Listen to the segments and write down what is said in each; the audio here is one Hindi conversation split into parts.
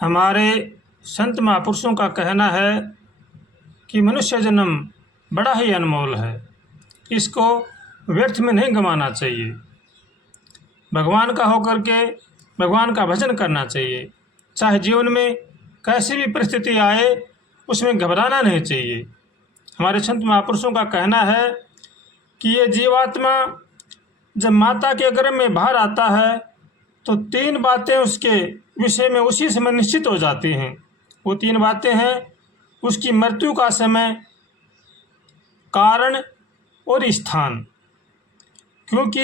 हमारे संत महापुरुषों का कहना है कि मनुष्य जन्म बड़ा ही अनमोल है, इसको व्यर्थ में नहीं गंवाना चाहिए। भगवान का होकर के भगवान का भजन करना चाहिए। चाहे जीवन में कैसी भी परिस्थिति आए उसमें घबराना नहीं चाहिए। हमारे संत महापुरुषों का कहना है कि ये जीवात्मा जब माता के गर्भ में बाहर आता है तो 3 बातें उसके विषय में उसी समय निश्चित हो जाती हैं। वो 3 बातें हैं उसकी मृत्यु का समय, कारण और स्थान। क्योंकि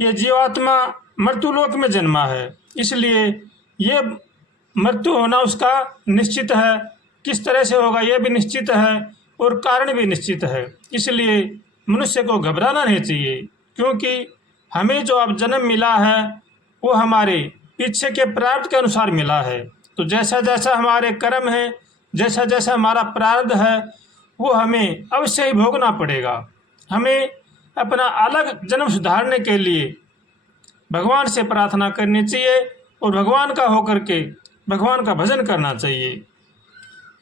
ये जीवात्मा मृत्युलोक में जन्मा है, इसलिए ये मृत्यु होना उसका निश्चित है। किस तरह से होगा ये भी निश्चित है और कारण भी निश्चित है। इसलिए मनुष्य को घबराना नहीं चाहिए, क्योंकि हमें जो अब जन्म मिला है वो हमारे पीछे के प्रारब्ध के अनुसार मिला है। तो जैसा जैसा हमारे कर्म है, जैसा जैसा हमारा प्रारब्ध है, वो हमें अवश्य ही भोगना पड़ेगा। हमें अपना अलग जन्म सुधारने के लिए भगवान से प्रार्थना करनी चाहिए और भगवान का होकर के भगवान का भजन करना चाहिए।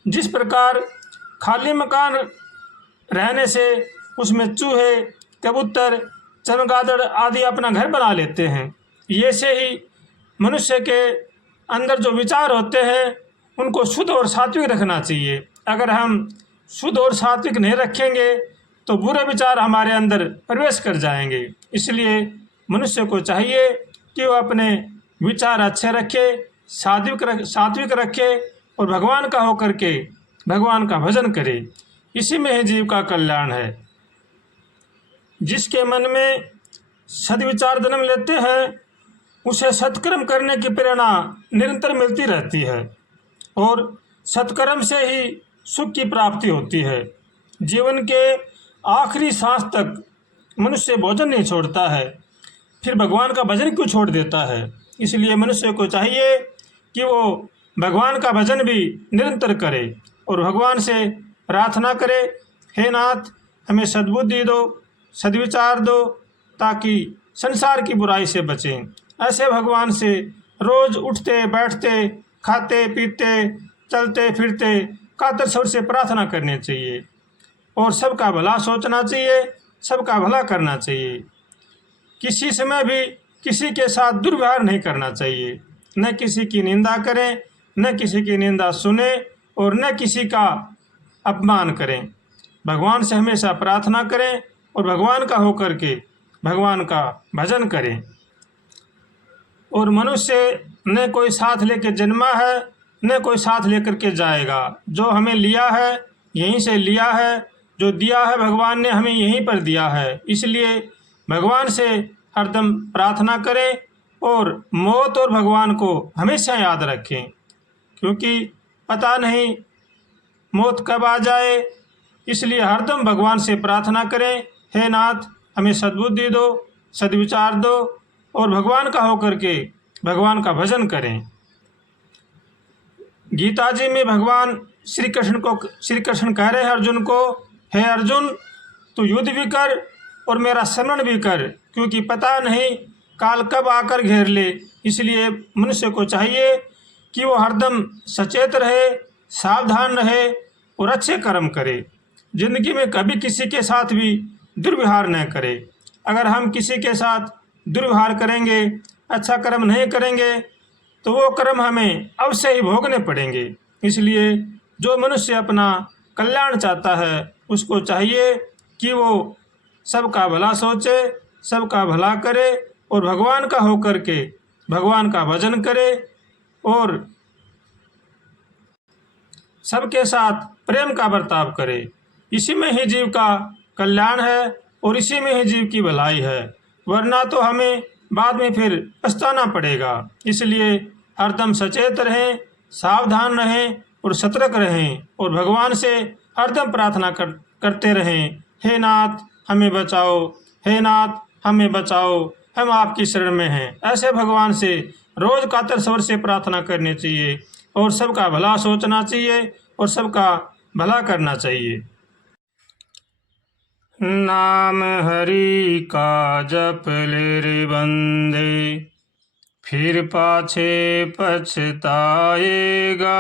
जिस प्रकार खाली मकान रहने से उसमें चूहे, कबूतर, चमगादड़ आदि अपना घर बना लेते हैं, ये से ही मनुष्य के अंदर जो विचार होते हैं उनको शुद्ध और सात्विक रखना चाहिए। अगर हम शुद्ध और सात्विक नहीं रखेंगे तो बुरे विचार हमारे अंदर प्रवेश कर जाएंगे। इसलिए मनुष्य को चाहिए कि वो अपने विचार अच्छे रखे, सात्विक रखे और भगवान का होकर के भगवान का भजन करे। इसी में ही जीव का कल्याण है। जिसके मन में सद्विचार जन्म लेते हैं उसे सत्कर्म करने की प्रेरणा निरंतर मिलती रहती है और सत्कर्म से ही सुख की प्राप्ति होती है। जीवन के आखिरी सांस तक मनुष्य भोजन नहीं छोड़ता है, फिर भगवान का भजन क्यों छोड़ देता है। इसलिए मनुष्य को चाहिए कि वो भगवान का भजन भी निरंतर करे और भगवान से प्रार्थना करे, हे नाथ हमें सद्बुद्धि दो, सद्विचार दो, ताकि संसार की बुराई से बचें। ऐसे भगवान से रोज़ उठते बैठते, खाते पीते, चलते फिरते कातर स्वर से प्रार्थना करनी चाहिए और सबका भला सोचना चाहिए, सबका भला करना चाहिए। किसी समय भी किसी के साथ दुर्व्यवहार नहीं करना चाहिए। न किसी की निंदा करें, न किसी की निंदा सुने और न किसी का अपमान करें। भगवान से हमेशा प्रार्थना करें और भगवान का होकर के भगवान का भजन करें। और मनुष्य न कोई साथ लेकर जन्मा है, न कोई साथ लेकर के जाएगा। जो हमें लिया है यहीं से लिया है, जो दिया है भगवान ने हमें यहीं पर दिया है। इसलिए भगवान से हरदम प्रार्थना करें और मौत और भगवान को हमेशा याद रखें, क्योंकि पता नहीं मौत कब आ जाए। इसलिए हरदम भगवान से प्रार्थना करें, हे नाथ हमें सद्बुद्धि दो, सद्विचार दो और भगवान का होकर के भगवान का भजन करें। गीता जी में भगवान श्री कृष्ण कह रहे हैं अर्जुन को, हे अर्जुन तू युद्ध भी कर और मेरा स्मरण भी कर, क्योंकि पता नहीं काल कब आकर घेर ले। इसलिए मनुष्य को चाहिए कि वो हरदम सचेत रहे, सावधान रहे और अच्छे कर्म करे। जिंदगी में कभी किसी के साथ भी दुर्व्यवहार न करे। अगर हम किसी के साथ दुर्व्यवहार करेंगे, अच्छा कर्म नहीं करेंगे, तो वो कर्म हमें अवश्य ही भोगने पड़ेंगे। इसलिए जो मनुष्य अपना कल्याण चाहता है उसको चाहिए कि वो सबका भला सोचे, सबका भला करे और भगवान का होकर के भगवान का भजन करे और सबके साथ प्रेम का बर्ताव करे। इसी में ही जीव का कल्याण है और इसी में ही जीव की भलाई है, वरना तो हमें बाद में फिर पछताना पड़ेगा। इसलिए हरदम सचेत रहें, सावधान रहें और सतर्क रहें और भगवान से हरदम प्रार्थना करते रहें, हे नाथ हमें बचाओ, हे नाथ हमें बचाओ, हम आपकी शरण में हैं। ऐसे भगवान से रोज़ कातर स्वर से प्रार्थना करनी चाहिए और सबका भला सोचना चाहिए और सबका भला करना चाहिए। नाम हरि का जप ले रे बंदे, फिर पाछे पछताएगा।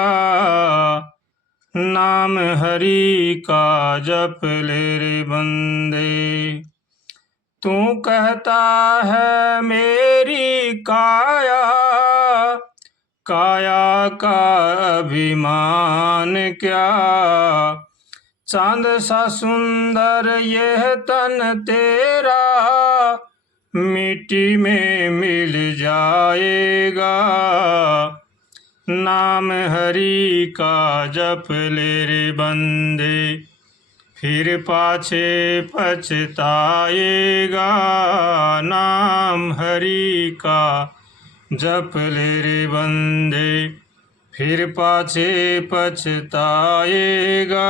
नाम हरि का जप ले रे बंदे। तू कहता है मेरी काया, काया का अभिमान क्या। चांद सा सुंदर यह तन तेरा, मिट्टी में मिल जाएगा। नाम हरि का जप ले रे बंदे। फिर पाछे पछताएगा। नाम हरि का जप ले रे बंदे। फिर पाछे पछताएगा।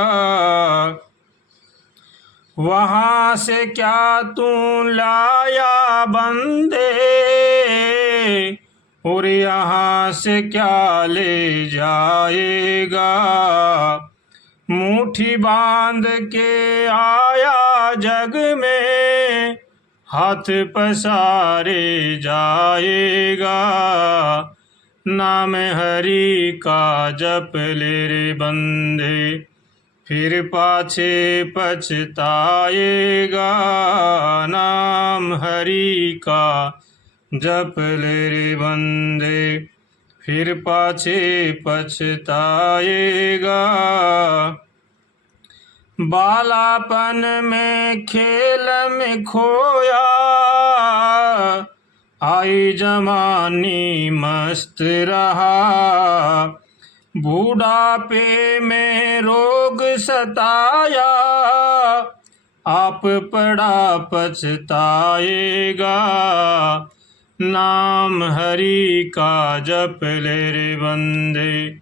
वहाँ से क्या तू लाया बंदे, और यहाँ से क्या ले जाएगा। मुट्ठी बांध के आया जग में, हाथ पसारे जाएगा। नाम हरि का जप ले रे बंदे। फिर पाछे पछताएगा। नाम हरि का जप ले रे बंदे। फिर पाछे पछताएगा। बालापन में खेल में खोया, आई जवानी मस्त रहा। बूढ़ापे में रोग सताया, आप पड़ा पछताएगा। नाम हरि का जप ले रे बंदे।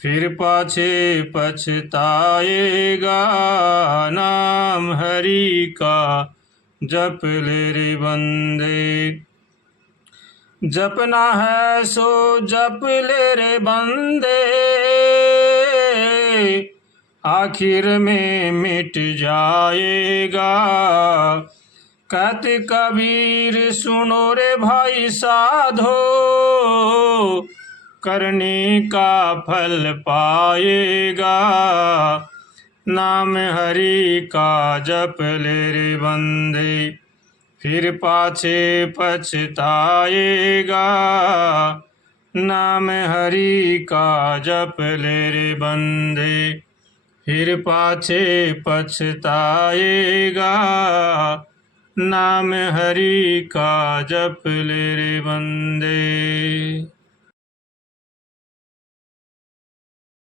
फिर पाछे पछताएगा। नाम हरि का जप ले रे बंदे। जपना है सो जप ले रे बंदे, आखिर में मिट जाएगा। कहते कबीर सुनो रे भाई साधो, करने का फल पाएगा। नाम हरि का जप ले रे बंदे। फिर पाछे पछताएगा। नाम हरि का जप ले रे बंदे। फिर पाछे पछताएगा। नाम हरि का जप ले रे बंदे।